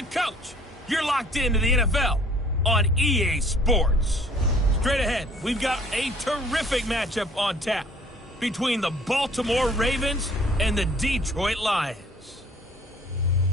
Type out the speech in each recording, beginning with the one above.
the coach. You're locked into the NFL on EA Sports. Straight ahead, we've got a terrific matchup on tap between the Baltimore Ravens and the Detroit Lions.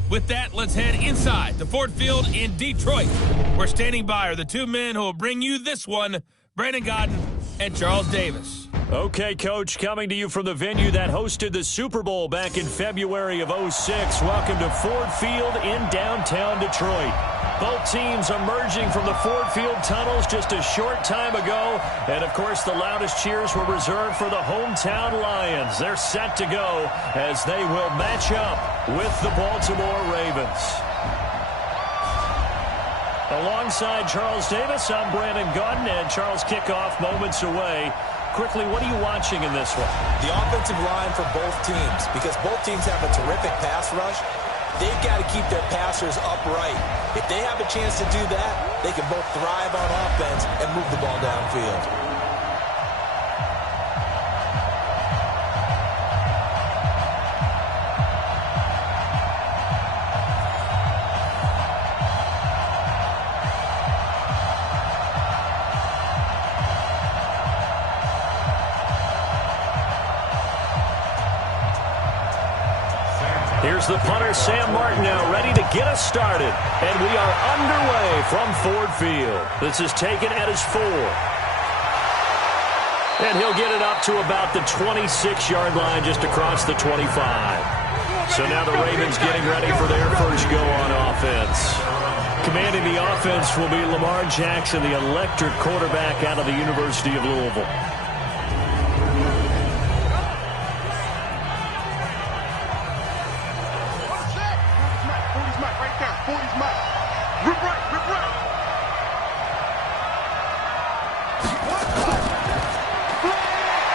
With that, let's head inside the Ford Field in Detroit. We're standing by are the two men who will bring you this one, Brandon Gaudin and Charles Davis. Okay, Coach, coming to you from the venue that hosted the Super Bowl back in February of '06. Welcome to Ford Field in downtown Detroit. Both teams emerging from the Ford Field tunnels just a short time ago. And, of course, the loudest cheers were reserved for the hometown Lions. They're set to go as they will match up with the Baltimore Ravens. Alongside Charles Davis, I'm Brandon Gaudin, and Charles, kickoff moments away. Quickly, what are you watching in this one? The offensive line for both teams, because both teams have a terrific pass rush. They've got to keep their passers upright. If they have a chance to do that, they can both thrive on offense and move the ball downfield. Here's the punter, Sam Martineau, ready to get us started. And we are underway from Ford Field. This is taken at his 4. And he'll get it up to about the 26-yard line, just across the 25. So now the Ravens getting ready for their first go on offense. Commanding the offense will be Lamar Jackson, the electric quarterback out of the University of Louisville.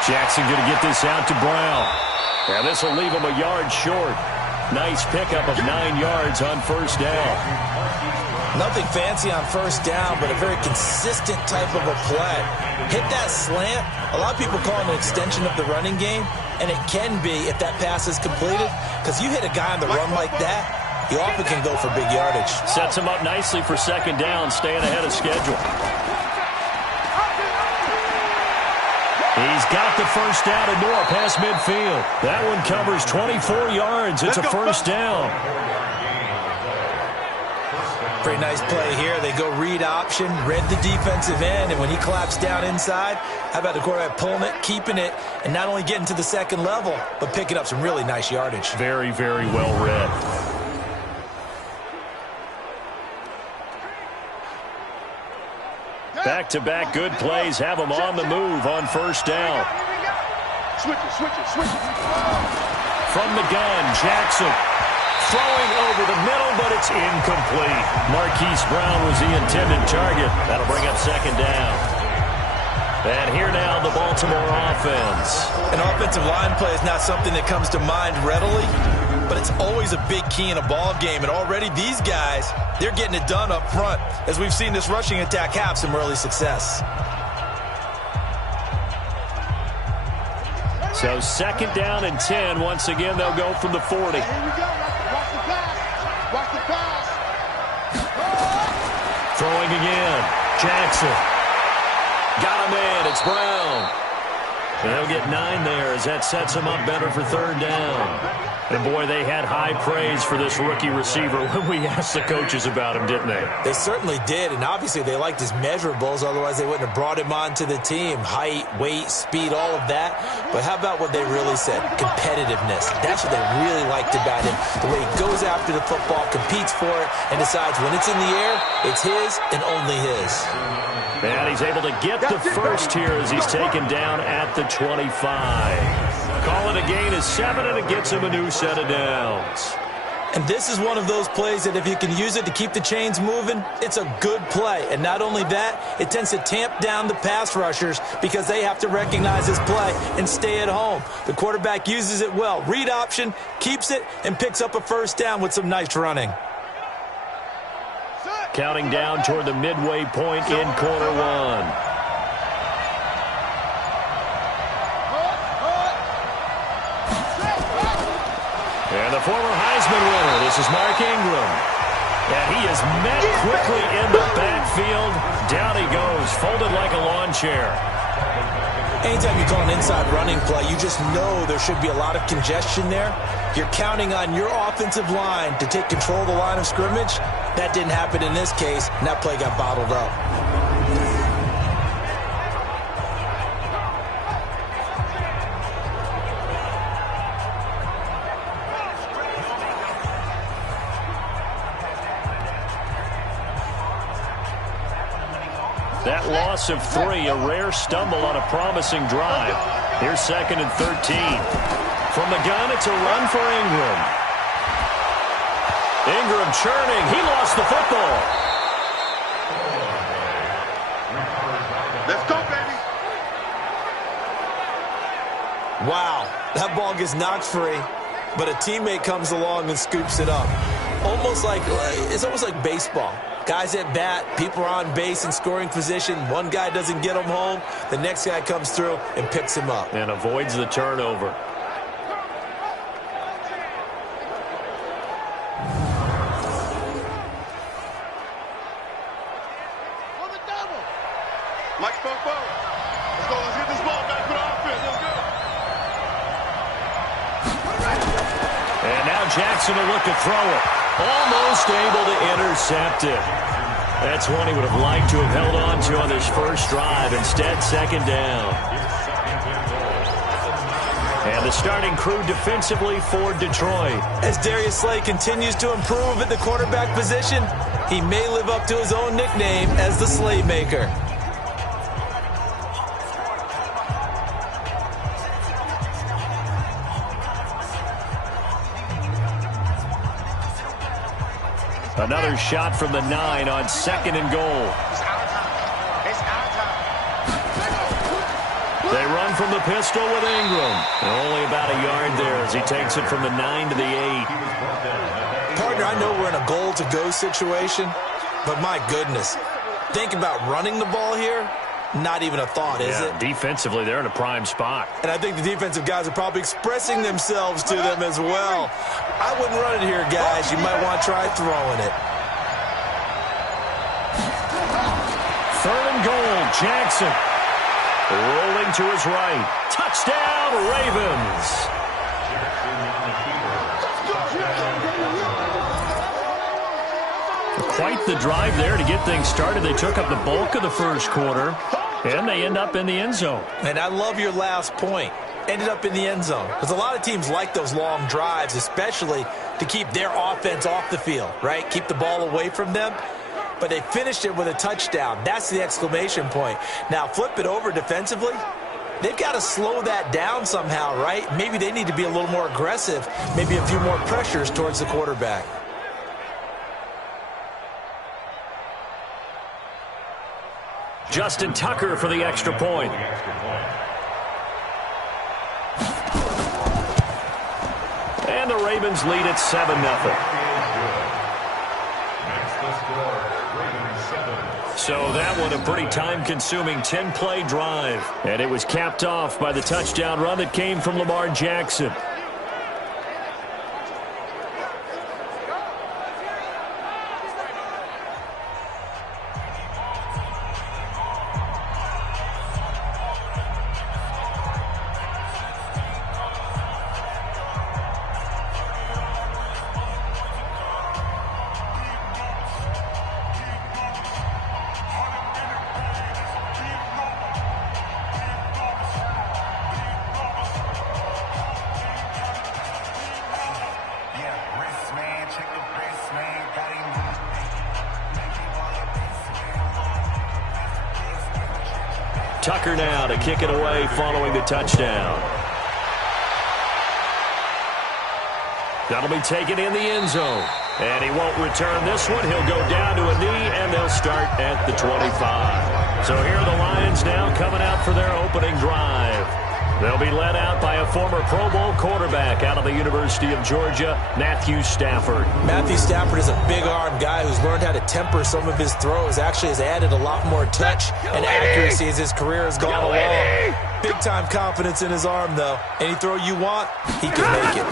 Jackson going to get this out to Brown. And this will leave him a yard short. Nice pickup of 9 yards on first down. Nothing fancy on first down, but a very consistent type of a play. Hit that slant. A lot of people call it an extension of the running game, and it can be if that pass is completed, because you hit a guy on the run like that, he often can go for big yardage. Sets him up nicely for second down, staying ahead of schedule. He's got the first down and more past midfield. That one covers 24 yards. It's a first down. Pretty nice play here. They go read option, read the defensive end, and when he claps down inside, how about the quarterback pulling it, keeping it, and not only getting to the second level, but picking up some really nice yardage. Very, very well read. Back-to-back good plays have them on the move on first down. Switch it. From the gun, Jackson throwing over the middle, but it's incomplete. Marquise Brown was the intended target. That'll bring up second down. And here now the Baltimore offense. An offensive line play is not something that comes to mind readily, but it's always a big key in a ball game. And already these guys, they're getting it done up front, as we've seen this rushing attack have some early success. So second down and 10. Once again, they'll go from the 40. Here we go. Watch the pass. Throwing again. Jackson. Got him in. It's Brown. They'll get 9 there as that sets them up better for third down. And, boy, they had high praise for this rookie receiver when we asked the coaches about him, didn't they? They certainly did, and obviously they liked his measurables. Otherwise, they wouldn't have brought him onto the team. Height, weight, speed, all of that. But how about what they really said? Competitiveness. That's what they really liked about him. The way he goes after the football, competes for it, and decides when it's in the air, it's his and only his. And he's able to get the first here as he's taken down at the 25. Call it a gain of 7, and it gets him a new set of downs. And this is one of those plays that if you can use it to keep the chains moving, it's a good play. And not only that, it tends to tamp down the pass rushers because they have to recognize this play and stay at home. The quarterback uses it well. Read option, keeps it, and picks up a first down with some nice running. Counting down toward the midway point in quarter one. And the former Heisman winner, this is Mark Ingram. And he is met quickly in the backfield. Down he goes, folded like a lawn chair. Anytime you call an inside running play, you just know there should be a lot of congestion there. You're counting on your offensive line to take control of the line of scrimmage. That didn't happen in this case, and that play got bottled up. That loss of 3, a rare stumble on a promising drive. Here's 2nd and 13. From the gun, it's a run for Ingram. Ingram churning. He lost the football. Let's go, baby. Wow, that ball gets knocked free, but a teammate comes along and scoops it up. It's almost like baseball. Guys at bat, people are on base in scoring position. One guy doesn't get him home. The next guy comes through and picks him up. And avoids the turnover. Mike spoke well. Let's go. Let's get this ball back for the offense. Let's go. And now Jackson will look to throw it. Almost able to intercept it. That's one he would have liked to have held on to on this first drive. Instead, 2nd down. And the starting crew defensively for Detroit. As Darius Slay continues to improve at the quarterback position, he may live up to his own nickname as the Slaymaker. Another shot from the 9 on 2nd and goal. They run from the pistol with Ingram. And only about a yard there as he takes it from the 9 to the 8. Partner, I know we're in a goal-to-go situation, but my goodness, think about running the ball here. Not even a thought, is it? Defensively, they're in a prime spot. And I think the defensive guys are probably expressing themselves to them as well. I wouldn't run it here, guys. You might want to try throwing it. 3rd and goal, Jackson. Rolling to his right. Touchdown, Ravens. Quite the drive there to get things started. They took up the bulk of the first quarter, and they end up in the end zone. And I love your last point. Ended up in the end zone. Because a lot of teams like those long drives, especially to keep their offense off the field, right? Keep the ball away from them. But they finished it with a touchdown. That's the exclamation point. Now, flip it over defensively. They've got to slow that down somehow, right? Maybe they need to be a little more aggressive. Maybe a few more pressures towards the quarterback. Justin Tucker for the extra point. And the Ravens lead at 7-0. So that one a pretty time-consuming 10-play drive. And it was capped off by the touchdown run that came from Lamar Jackson. Tucker now to kick it away following the touchdown. That'll be taken in the end zone. And he won't return this one. He'll go down to a knee, and they'll start at the 25. So here are the Lions now coming out for their opening drive. They'll be led out by a former Pro Bowl quarterback out of the University of Georgia, Matthew Stafford. Matthew Stafford is a big-arm guy who's learned how to temper some of his throws. Actually has added a lot more touch and accuracy as his career has gone along. Big-time confidence in his arm, though. Any throw you want, he can make it.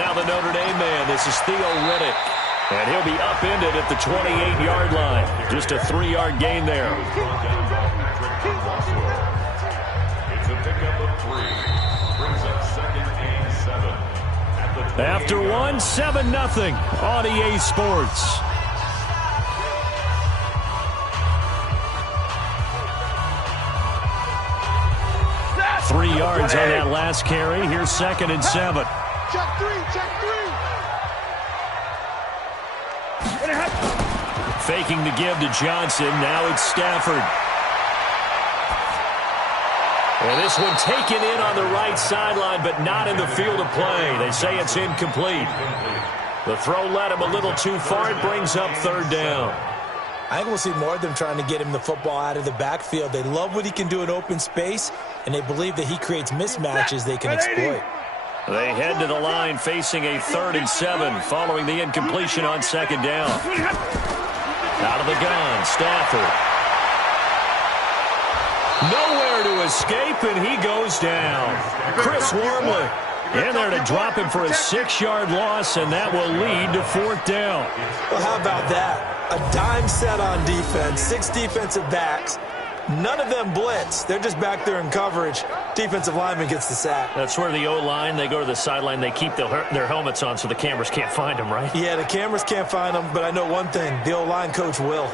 Now the Notre Dame man, this is Theo Riddick. And he'll be upended at the 28-yard line. Just a 3-yard gain there. It's a pickup of 3. Brings up 2nd and 7. After 7-0 on EA Sports. Three yards on that last carry. Here's 2nd and 7. Check 3, check 3. Faking the give to Johnson. Now it's Stafford. And this one taken in on the right sideline, but not in the field of play. They say it's incomplete. The throw led him a little too far. It brings up 3rd down. I think we'll see more of them trying to get him the football out of the backfield. They love what he can do in open space, and they believe that he creates mismatches they can exploit. They head to the line facing a 3rd and 7 following the incompletion on 2nd down. Out of the gun, Stafford. Nowhere to escape, and he goes down. Chris Wormley in there to drop him for a 6-yard loss, and that will lead to 4th down. Well, how about that? A dime set on defense, 6 defensive backs. None of them blitz. They're just back there in coverage. Defensive lineman gets the sack. That's where the O-line, they go to the sideline, they keep their helmets on so the cameras can't find them, right? Yeah, the cameras can't find them, but I know one thing. The O-line coach will.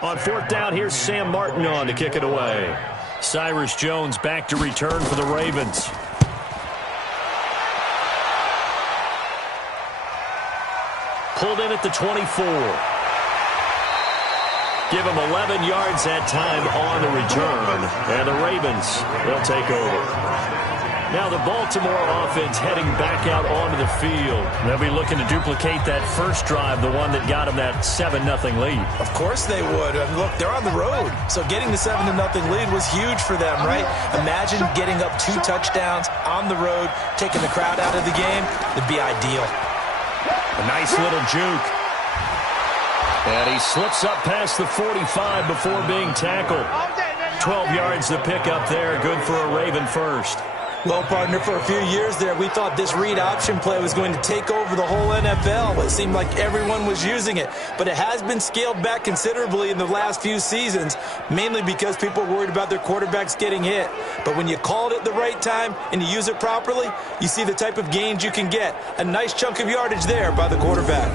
On 4th down, here's Sam Martin on to kick it away. Cyrus Jones back to return for the Ravens. Pulled in at the 24. Give him 11 yards that time on the return. And the Ravens, they'll take over. Now the Baltimore offense heading back out onto the field. They'll be looking to duplicate that first drive, the one that got them that 7-0 lead. Of course they would. And look, they're on the road. So getting the 7-0 lead was huge for them, right? Imagine getting up 2 touchdowns on the road, taking the crowd out of the game. It'd be ideal. A nice little juke. And he slips up past the 45 before being tackled. 12 yards to pick up there. Good for a Raven first. Well, partner, for a few years there, we thought this read option play was going to take over the whole NFL. It seemed like everyone was using it. But it has been scaled back considerably in the last few seasons, mainly because people are worried about their quarterbacks getting hit. But when you call it at the right time and you use it properly, you see the type of gains you can get. A nice chunk of yardage there by the quarterback.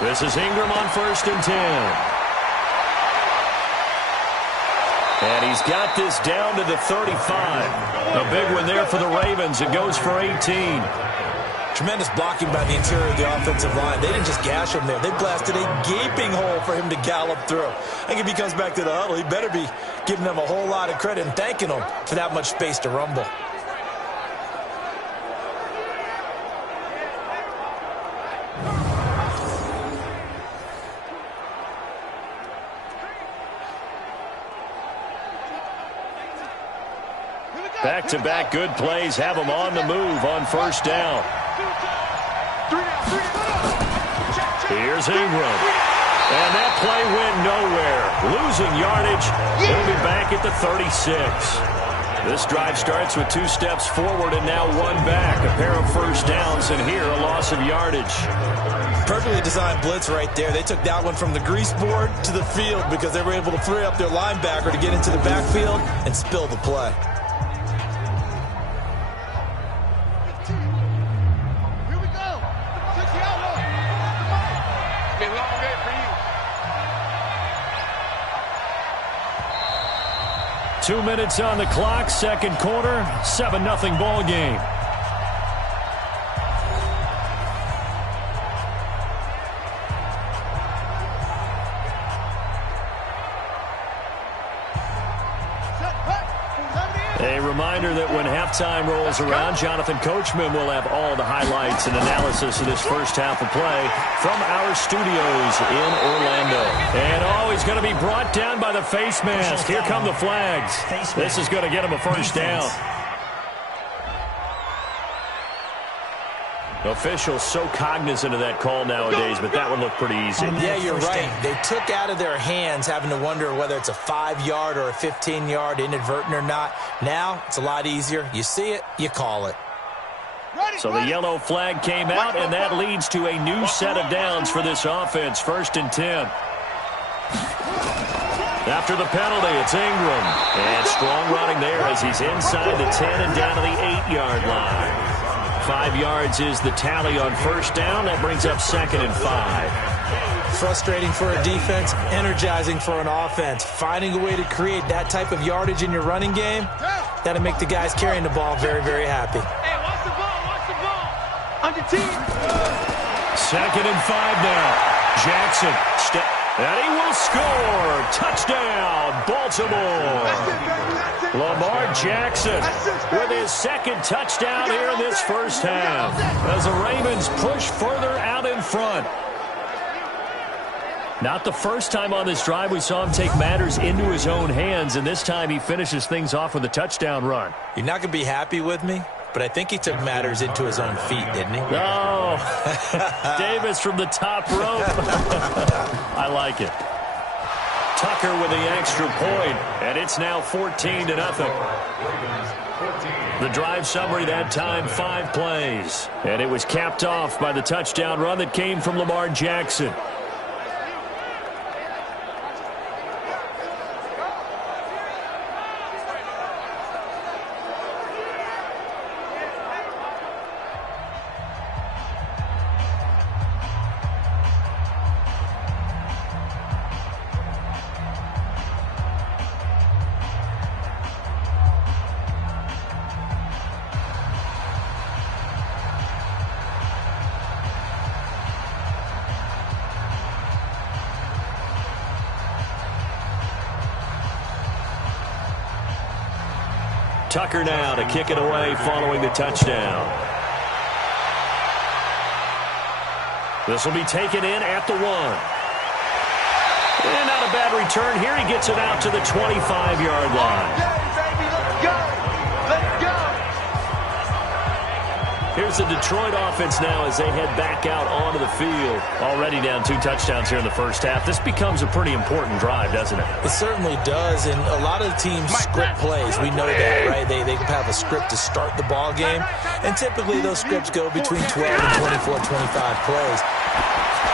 This is Ingram on 1st and 10. And he's got this down to the 35. A big one there for the Ravens. It goes for 18. Tremendous blocking by the interior of the offensive line. They didn't just gash him there. They blasted a gaping hole for him to gallop through. I think if he comes back to the huddle, he better be giving them a whole lot of credit and thanking them for that much space to rumble. Back-to-back good plays have them on the move on 1st down. Here's Ingram. And that play went nowhere. Losing yardage. He'll be back at the 36. This drive starts with 2 steps forward and now 1 back. A pair of 1st downs, and here a loss of yardage. Perfectly designed blitz right there. They took that one from the grease board to the field because they were able to free up their linebacker to get into the backfield and spill the play. Here we go. 2 minutes on the clock, 2nd quarter, 7-0 ball game. A reminder that when halftime rolls around, Jonathan Coachman will have all the highlights and analysis of this first half of play from our studios in Orlando. And he's going to be brought down by the face mask. Here come the flags. This is going to get him a 1st down. Officials so cognizant of that call nowadays, but that one looked pretty easy. Yeah, you're right. They took out of their hands having to wonder whether it's a 5-yard or a 15-yard, inadvertent or not. Now, it's a lot easier. You see it, you call it. So the yellow flag came out, and that leads to a new set of downs for this offense. 1st and 10. After the penalty, it's Ingram. And strong running there as he's inside the 10 and down to the 8-yard line. 5 yards is the tally on 1st down. That brings up 2nd and 5. Frustrating for a defense, energizing for an offense. Finding a way to create that type of yardage in your running game, that'll make the guys carrying the ball very, very happy. Hey, watch the ball, watch the ball. On your team. 2nd and 5 now. Jackson, and he will score. Touchdown, Baltimore. Lamar Jackson with his 2nd touchdown here in this first half as the Ravens push further out in front. Not the first time on this drive we saw him take matters into his own hands, and this time he finishes things off with a touchdown run. You're not going to be happy with me, but I think he took matters into his own feet, didn't he? Oh, Davis from the top rope. I like it. Tucker with the extra point, and it's now 14-0. The drive summary that time, 5 plays. And it was capped off by the touchdown run that came from Lamar Jackson. Tucker now to kick it away following the touchdown. This will be taken in at the 1. And not a bad return here. He gets it out to the 25-yard line. Let's go. Let's go. Here's the Detroit offense now as they head back out onto the field. Already down 2 touchdowns here in the first half. This becomes a pretty important drive, doesn't it? It certainly does, and a lot of the teams script plays. We know that, right? They have a script to start the ball game, and typically those scripts go between 12 and 24, 25 plays.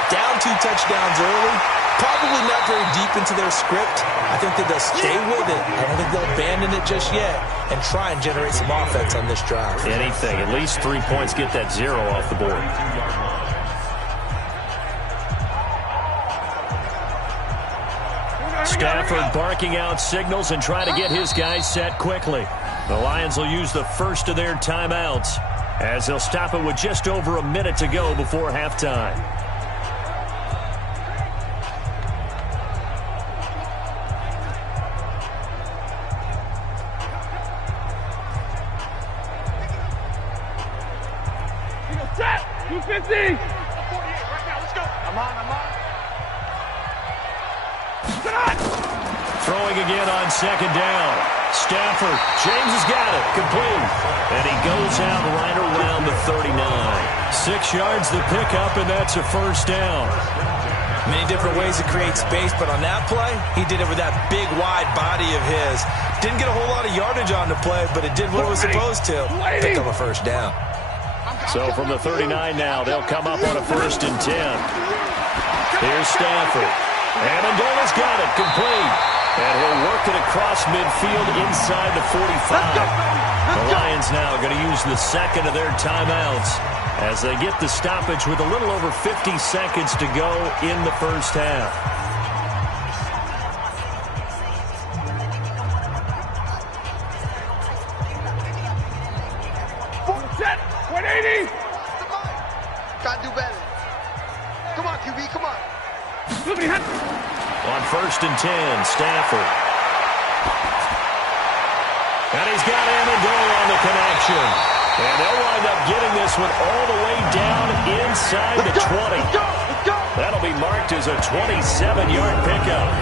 Down 2 touchdowns early, probably not very deep into their script. I think that they'll stay with it. I don't think they'll abandon it just yet and try and generate some offense on this drive. Anything. At least 3 points. Get that 0 off the board. Stafford barking out signals and trying to get his guys set quickly. The Lions will use the first of their timeouts as they'll stop it with just over a minute to go before halftime. Set. 250. 48 right now. Let's go. I'm on. Throwing again on 2nd down. Stafford. James has got it. Complete. And he goes out right around the 39. 6 yards the pickup, and that's a first down. Many different ways to create space, but on that play, he did it with that big, wide body of his. Didn't get a whole lot of yardage on the play, but it did what it was supposed to. Pick up a first down. So from the 39 now, they'll come up on a 1st and 10. Here's Stafford. Amendola's got it, complete. And he'll work it across midfield inside the 45. The Lions now are going to use the 2nd of their timeouts as they get the stoppage with a little over 50 seconds to go in the first half. Set. 180. Gotta do better. Come on, QB, come on. On 1st and 10, Stafford. And he's got Amendola on the connection. And they'll wind up getting this one all the way down inside the 20. That'll be marked as a 27-yard pickup.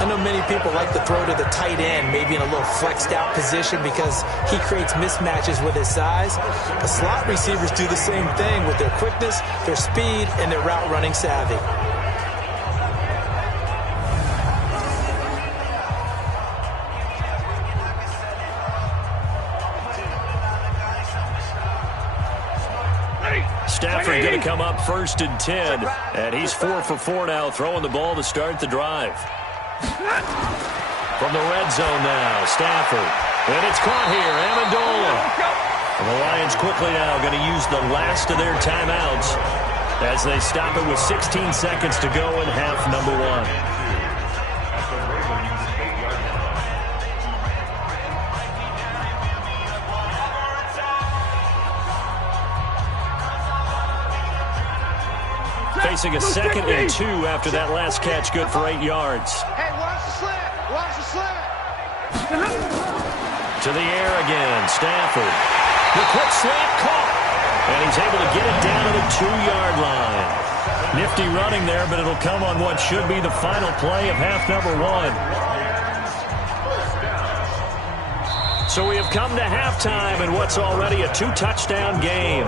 I know many people like to throw to the tight end, maybe in a little flexed out position because he creates mismatches with his size. But slot receivers do the same thing with their quickness, their speed, and their route running savvy. Stafford going to come up 1st and 10, and he's 4 for 4 now, throwing the ball to start the drive. From the red zone now, Stafford. And it's caught here, Amendola. And the Lions quickly now going to use the last of their timeouts as they stop it with 16 seconds to go in half number 1. Facing a 2nd and 2 after that last catch, good for 8 yards. Hey, watch the slant. Watch the slant. To the air again, Stafford. The quick slant caught. And he's able to get it down to the 2-yard line. Nifty running there, but it'll come on what should be the final play of half number 1. So we have come to halftime in what's already a 2-touchdown game.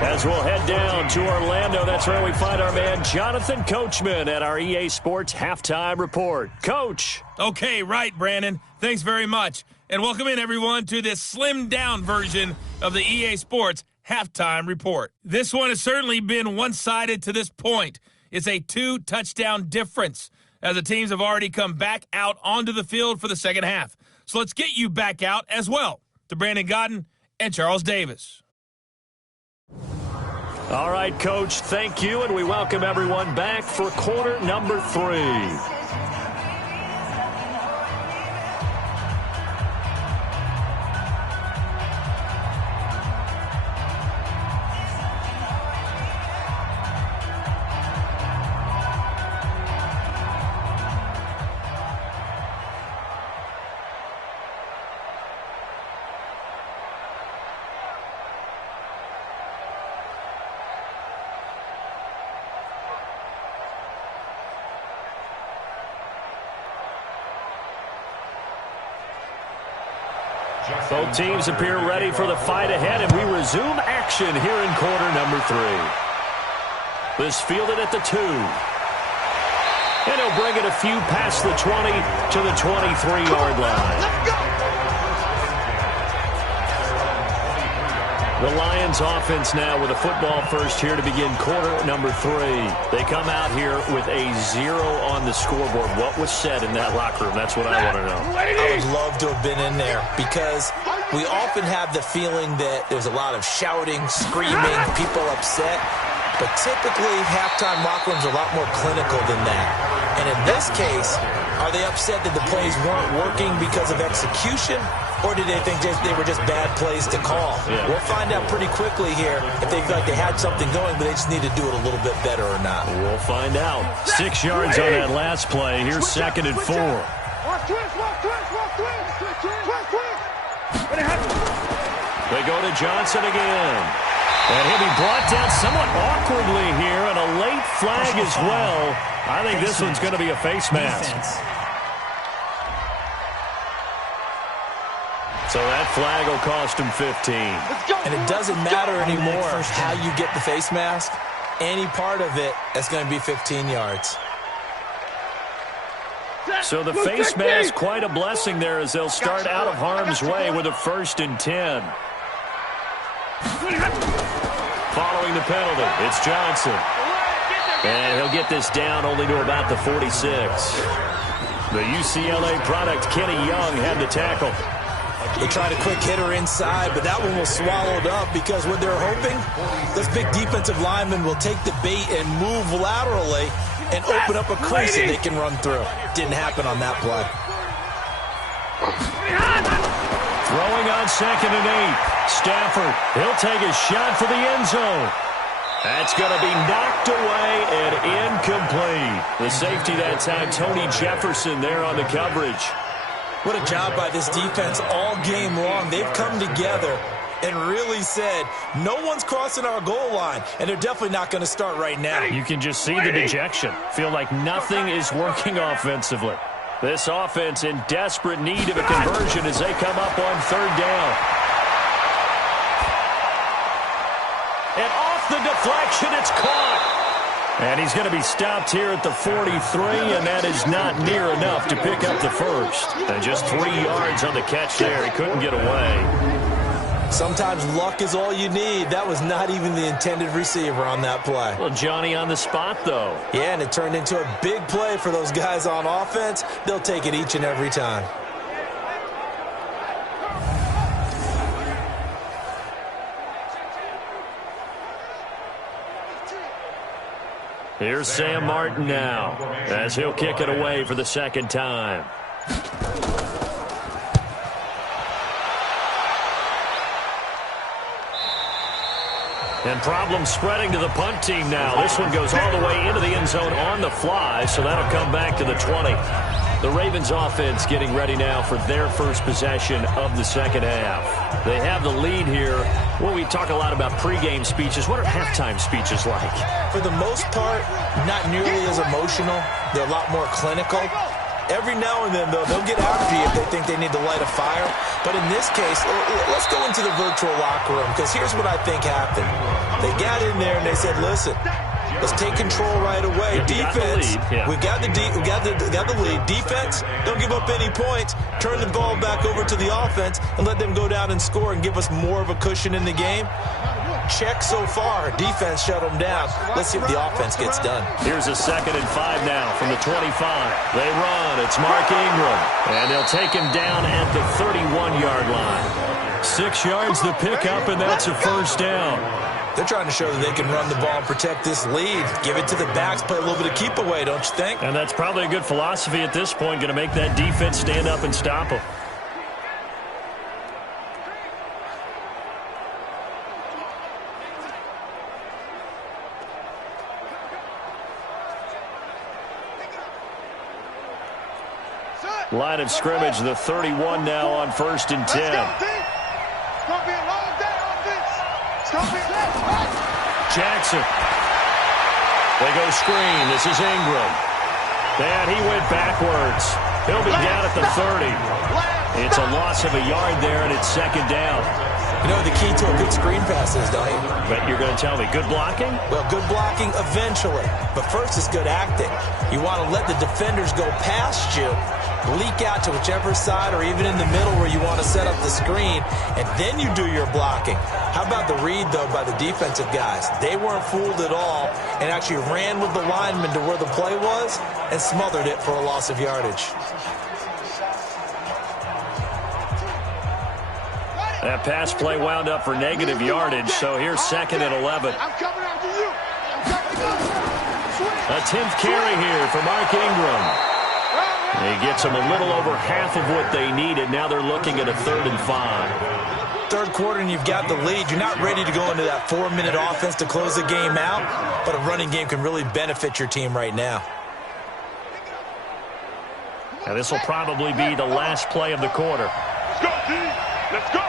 As we'll head down to Orlando, that's where we find our man Jonathan Coachman at our EA Sports Halftime Report. Coach. Okay, right, Brandon. Thanks very much. And welcome in, everyone, to this slimmed-down version of the EA Sports Halftime Report. This one has certainly been one-sided to this point. It's a 2-touchdown difference as the teams have already come back out onto the field for the second half. So let's get you back out as well to Brandon Godden and Charles Davis. All right, Coach, thank you, and we welcome everyone back for quarter number 3. Both teams appear ready for the fight ahead, and we resume action here in quarter number 3. This fielded at the 2. And he'll bring it a few past the 20 to the 23-yard line. The Lions offense now with a football first here to begin quarter number 3. They come out here with a 0 on the scoreboard. What was said in that locker room? That's what I want to know. I would love to have been in there because we often have the feeling that there's a lot of shouting, screaming, people upset. But typically, halftime locker rooms are a lot more clinical than that. And in this case, are they upset that the plays weren't working because of execution? Or did they think they were just bad plays to call? Yeah. We'll find out pretty quickly here if they feel like they had something going, but they just need to do it a little bit better or not. We'll find out. 6 yards on that last play. Here's 2nd and 4. They go to Johnson again. And he'll be brought down somewhat awkwardly here, and a late flag as well. I think this one's going to be a face mask. So that flag will cost him 15. And it doesn't matter anymore how you get the face mask. Any part of it, that's going to be 15 yards. So the face mask, quite a blessing there as they'll start out of harm's way with a 1st and 10. Following the penalty, it's Johnson. And he'll get this down only to about the 46. The UCLA product, Kenny Young, had the tackle. They tried a quick hitter inside, but that one was swallowed up because what they're hoping, this big defensive lineman will take the bait and move laterally and open up a crease that they can run through. Didn't happen on that play. Throwing on 2nd and 8. Stafford, he'll take a shot for the end zone. That's going to be knocked away and incomplete. The safety that time, Tony Jefferson there on the coverage. What a job by this defense all game long. They've come together and really said, no one's crossing our goal line, and they're definitely not going to start right now. You can just see the dejection. Feel like nothing is working offensively. This offense in desperate need of a conversion as they come up on third down. And off the deflection, it's caught. And he's going to be stopped here at the 43, and that is not near enough to pick up the first. And just 3 yards on the catch there. He couldn't get away. Sometimes luck is all you need. That was not even the intended receiver on that play. Well, Johnny on the spot, though. Yeah, and it turned into a big play for those guys on offense. They'll take it each and every time. Here's Sam Martin now as he'll kick it away for the second time. And problems spreading to the punt team now. This one goes all the way into the end zone on the fly, so that'll come back to the 20. The Ravens offense getting ready now for their first possession of the second half. They have the lead here. Well, we talk a lot about pregame speeches. What are halftime speeches like? For the most part, not nearly as emotional. They're a lot more clinical. Every now and then, though, they'll get after you if they think they need to light a fire. But in this case, let's go into the virtual locker room, because here's what I think happened. They got in there and they said, listen, let's take control right away. Defense, we got the lead. Defense, don't give up any points. Turn the ball back over to the offense and let them go down and score and give us more of a cushion in the game. Check so far. Defense shut them down. Let's see if the offense gets done. Here's a 2nd and 5 now from the 25. They run. It's Mark Ingram. And they'll take him down at the 31-yard line. 6 yards the pickup, and that's a first down. They're trying to show that they can run the ball and protect this lead. Give it to the backs, play a little bit of keep away, don't you think? And that's probably a good philosophy at this point, going to make that defense stand up and stop them. Line of scrimmage, the 31 now on 1st and 10. Jackson. They go screen. This is Ingram. And he went backwards. He'll be down at the 30. It's a loss of a yard there, and it's 2nd down. You know the key to a good screen pass is, don't you? But you're going to tell me, good blocking? Well, good blocking eventually. But first it's good acting. You want to let the defenders go past you, leak out to whichever side or even in the middle where you want to set up the screen, and then you do your blocking. How about the read, though, by the defensive guys? They weren't fooled at all and actually ran with the lineman to where the play was and smothered it for a loss of yardage. That pass play wound up for negative yardage, so here's 2nd and 11. A 10th carry here for Mark Ingram. He gets them a little over half of what they needed. Now they're looking at a 3rd and 5. Third quarter and you've got the lead. You're not ready to go into that 4-minute offense to close the game out, but a running game can really benefit your team right now. Now this will probably be the last play of the quarter. Let's go, D. Let's go.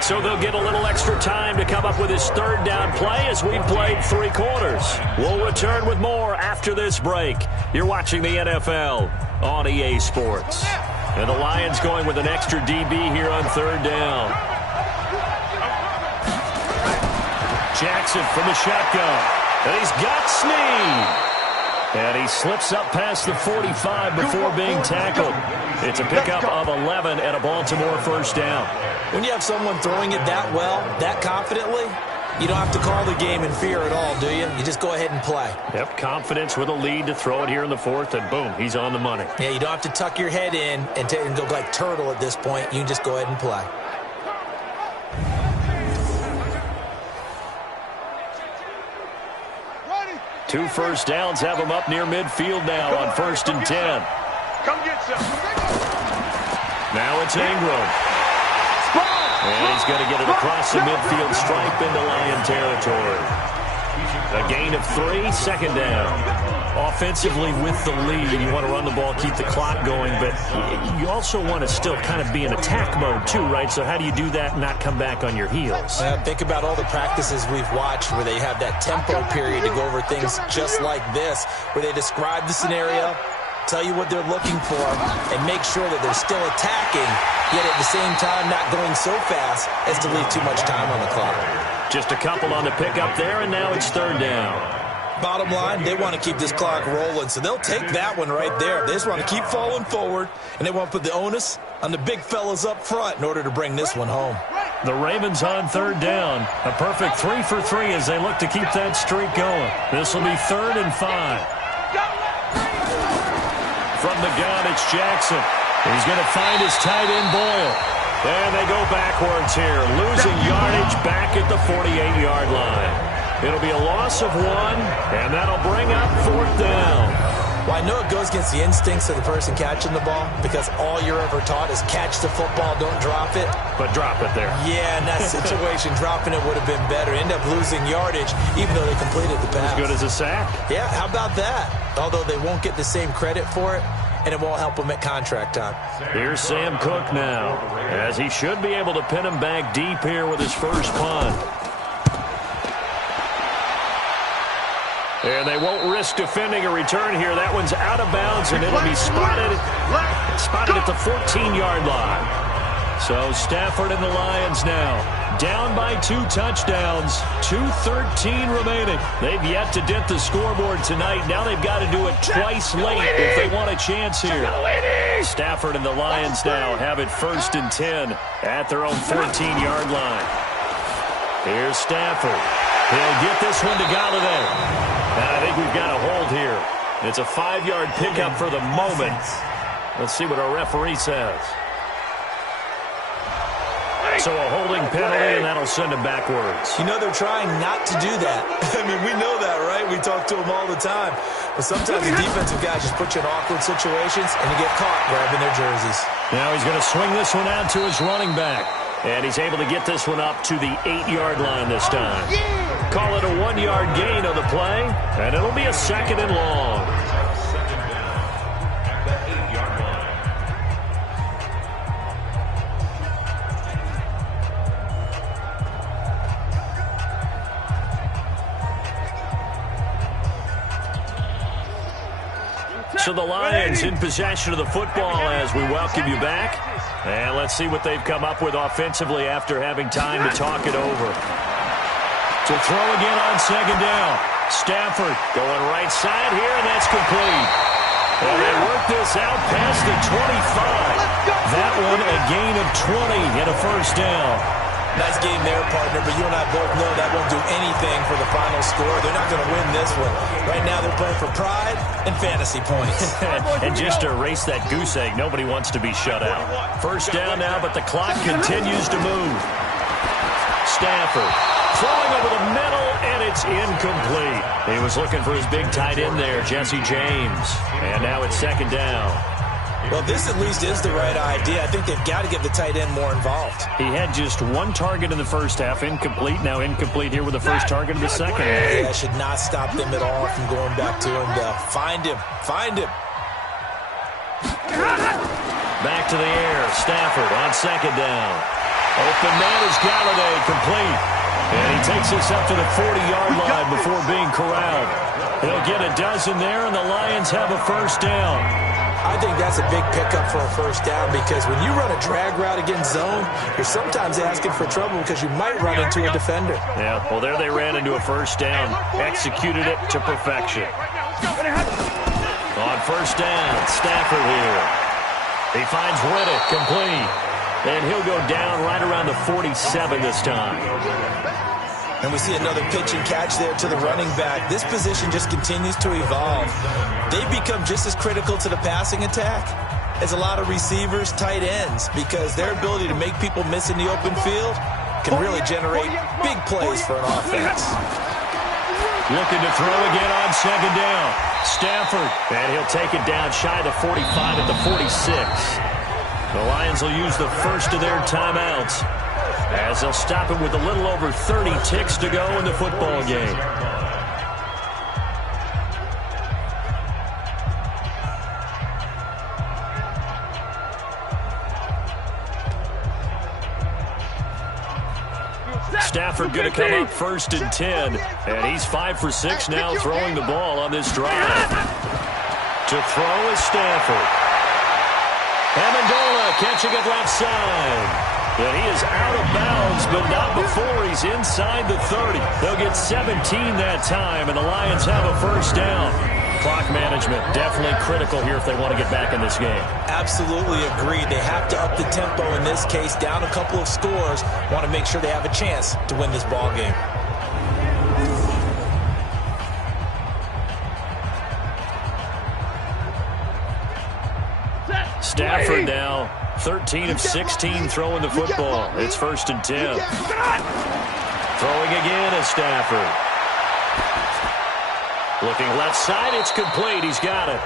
So they'll get a little extra time to come up with his 3rd down play as we've played 3 quarters. We'll return with more after this break. You're watching the NFL on EA Sports. And the Lions going with an extra DB here on 3rd down. Jackson from the shotgun. And he's got Snead. And he slips up past the 45 before being tackled. It's a pickup of 11 and a Baltimore 1st down. When you have someone throwing it that well, that confidently, you don't have to call the game in fear at all, do you? You just go ahead and play. Yep, confidence with a lead to throw it here in the 4th, and boom, he's on the money. Yeah, you don't have to tuck your head in and go like turtle at this point. You can just go ahead and play. Two first downs have him up near midfield now on 1st and 10. Come get some. Now it's Ingram. And he's going to get it across the midfield stripe into Lion territory. A gain of 3, second down. Offensively with the lead, you want to run the ball, keep the clock going, but you also want to still kind of be in attack mode too, right? So how do you do that and not come back on your heels? Think about all the practices we've watched where they have that tempo period to go over things just like this, where they describe the scenario, tell you what they're looking for, and make sure that they're still attacking, yet at the same time not going so fast as to leave too much time on the clock. Just a couple on the pickup there, and now it's third down. Bottom line, they want to keep this clock rolling, so they'll take that one right there. They just want to keep falling forward, and they want to put the onus on the big fellas up front in order to bring this one home. The Ravens on third down. A perfect 3 for 3 as they look to keep that streak going. This will be 3rd and 5. From the gun, it's Jackson. He's going to find his tight end, Boyle. And they go backwards here, losing yardage back at the 48-yard line. It'll be a loss of 1, and that'll bring up 4th down. Well, I know it goes against the instincts of the person catching the ball because all you're ever taught is catch the football, don't drop it. But drop it there. Yeah, in that situation, dropping it would have been better. End up losing yardage, even though they completed the pass. As good as a sack. Yeah, how about that? Although they won't get the same credit for it, and it won't help them at contract time. Here's Sam Cook now, as he should be able to pin him back deep here with his first punt. And they won't risk defending a return here. That one's out of bounds, and it'll be spotted at the 14-yard line. So Stafford and the Lions now down by 2 touchdowns, 2:13 remaining. They've yet to dent the scoreboard tonight. Now they've got to do it twice late if they want a chance here. Stafford and the Lions now have it 1st and 10 at their own 14-yard line. Here's Stafford. He'll get this one to Galladay. I think we've got a hold here. It's a 5-yard pickup for the moment. Let's see what our referee says. So a holding penalty, and that'll send him backwards. You know they're trying not to do that. I mean, we know that, right? We talk to them all the time. But sometimes the defensive guys just put you in awkward situations, and you get caught grabbing their jerseys. Now he's going to swing this one out to his running back. And he's able to get this one up to the 8-yard line this time. Call it a 1-yard gain on the play, and it'll be a 2nd and long. So the Lions in possession of the football as we welcome you back. And let's see what they've come up with offensively after having time to talk it over. To throw again on 2nd down. Stafford going right side here, and that's complete. And they work this out past the 25. That one a gain of 20 and a 1st down. Nice game there, partner, but you and I both know that won't do anything for the final score. They're not going to win this one. Right now they're playing for pride and fantasy points. And just to erase that goose egg, nobody wants to be shut out. 1st down now, but the clock continues to move. Stafford throwing over the middle, and it's incomplete. He was looking for his big tight end there, Jesse James. And now it's 2nd down. Well, this at least is the right idea. I think they've got to get the tight end more involved. He had just 1 target in the first half, incomplete. Now incomplete here with the first target of the second half. Yeah, should not stop them at all from going back to him. Find him. Find him. Back to the air. Stafford on 2nd down. Open man is Galladay, complete. And he takes this up to the 40-yard line before being corralled. He'll get a dozen there, and the Lions have a 1st down. I think that's a big pickup for a 1st down because when you run a drag route against zone, you're sometimes asking for trouble because you might run into a defender. Yeah, well, there they ran into a 1st down. Executed it to perfection. On 1st down, Stafford here. He finds Riddick, complete. And he'll go down right around the 47 this time. And we see another pitch and catch there to the running back. This position just continues to evolve. They become just as critical to the passing attack as a lot of receivers, tight ends, because their ability to make people miss in the open field can really generate big plays for an offense. Looking to throw again on 2nd down. Stafford, and he'll take it down shy of the 45 at the 46. The Lions will use the first of their timeouts. as they'll stop it with a little over 30 ticks to go in the football game. Stafford going to come up 1st and 10, and he's 5 for 6 now throwing the ball on this drive. To throw is Stafford. Amendola catching it left side. And he is out of bounds, but not before he's inside the 30. They'll get 17 that time, and the Lions have a first down. Clock management definitely critical here if they want to get back in this game. Absolutely agreed. They have to up the tempo in this case, down a couple of scores. Want to make sure they have a chance to win this ball game. Stafford now 13 of 16 throwing the football. It's 1st and 10. Throwing again is Stafford. Looking left side, it's complete. He's got it.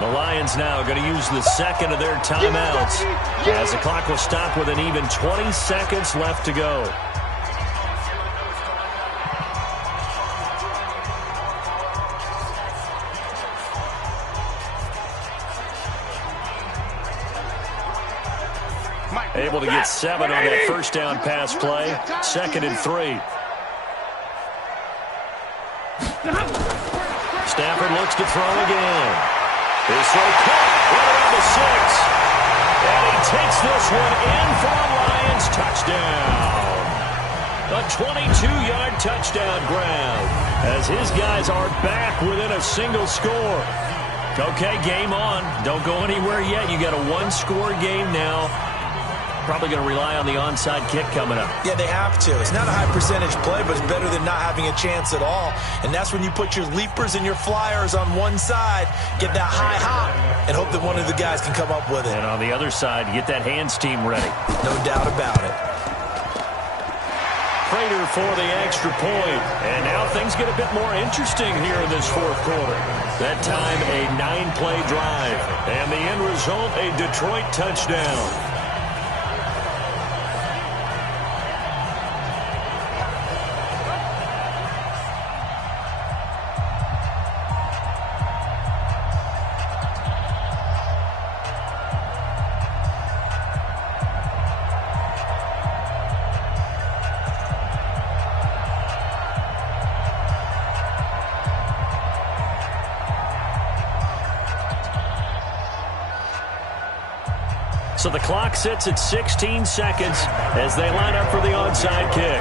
The Lions now are going to use the second of their timeouts as the clock will stop with an even 20 seconds left to go. Able to get 7 on that first down pass play. 2nd and 3. Stafford looks to throw again. His throw caught right around the 6. And he takes this one in for a Lions touchdown. A 22-yard touchdown grab as his guys are back within a single score. Okay, game on. Don't go anywhere yet. You got a one-score game now. Probably going to rely on the onside kick coming up. Yeah, they have to. It's not a high percentage play, but it's better than not having a chance at all. And that's when you put your leapers and your flyers on one side, get that high hop, and hope that one of the guys can come up with it. And on the other side, get that hands team ready. No doubt about it. Prater for the extra point. And now things get a bit more interesting here in this fourth quarter. That time, a 9-play drive. And the end result, a Detroit touchdown. So the clock sits at 16 seconds as they line up for the onside kick.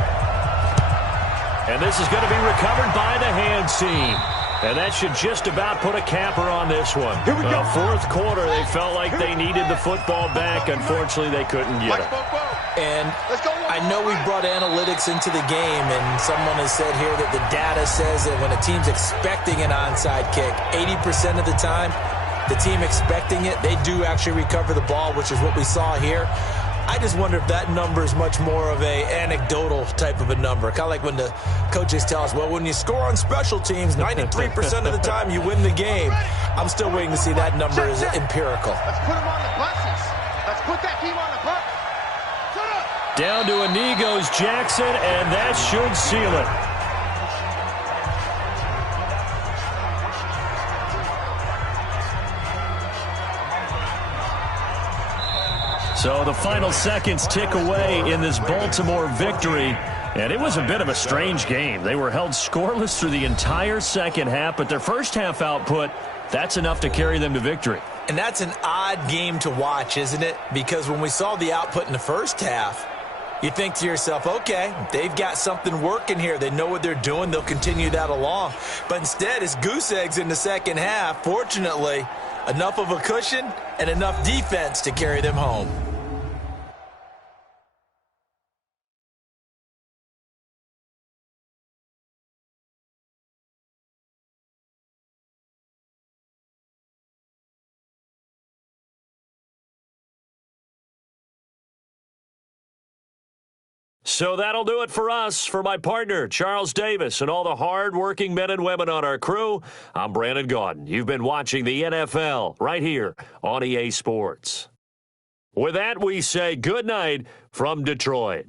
And this is going to be recovered by the hands team. And that should just about put a capper on this one. Here we go. Fourth quarter, they felt like they needed the football back. Unfortunately, they couldn't get it. And I know we brought analytics into the game, and someone has said here that the data says that when a team's expecting an onside kick, 80% of the time, the team expecting it, they do actually recover the ball, which is what we saw here. I just wonder if that number is much more of a anecdotal type of a number. Kind of like when the coaches tell us, well, when you score on special teams, 93% of the time you win the game. I'm still waiting to see that number is empirical. Let's put them on the buses. Let's put that team on the bus. Down to a knee goes Jackson, and that should seal it. So the final seconds tick away in this Baltimore victory. And it was a bit of a strange game. They were held scoreless through the entire second half, but their first half output, that's enough to carry them to victory. And that's an odd game to watch, isn't it? Because when we saw the output in the first half, you think to yourself, okay, they've got something working here. They know what they're doing. They'll continue that along. But instead, it's goose eggs in the second half. Fortunately, enough of a cushion and enough defense to carry them home. So that'll do it for us. For my partner, Charles Davis, and all the hard-working men and women on our crew, I'm Brandon Gaudin. You've been watching the NFL right here on EA Sports. With that, we say good night from Detroit.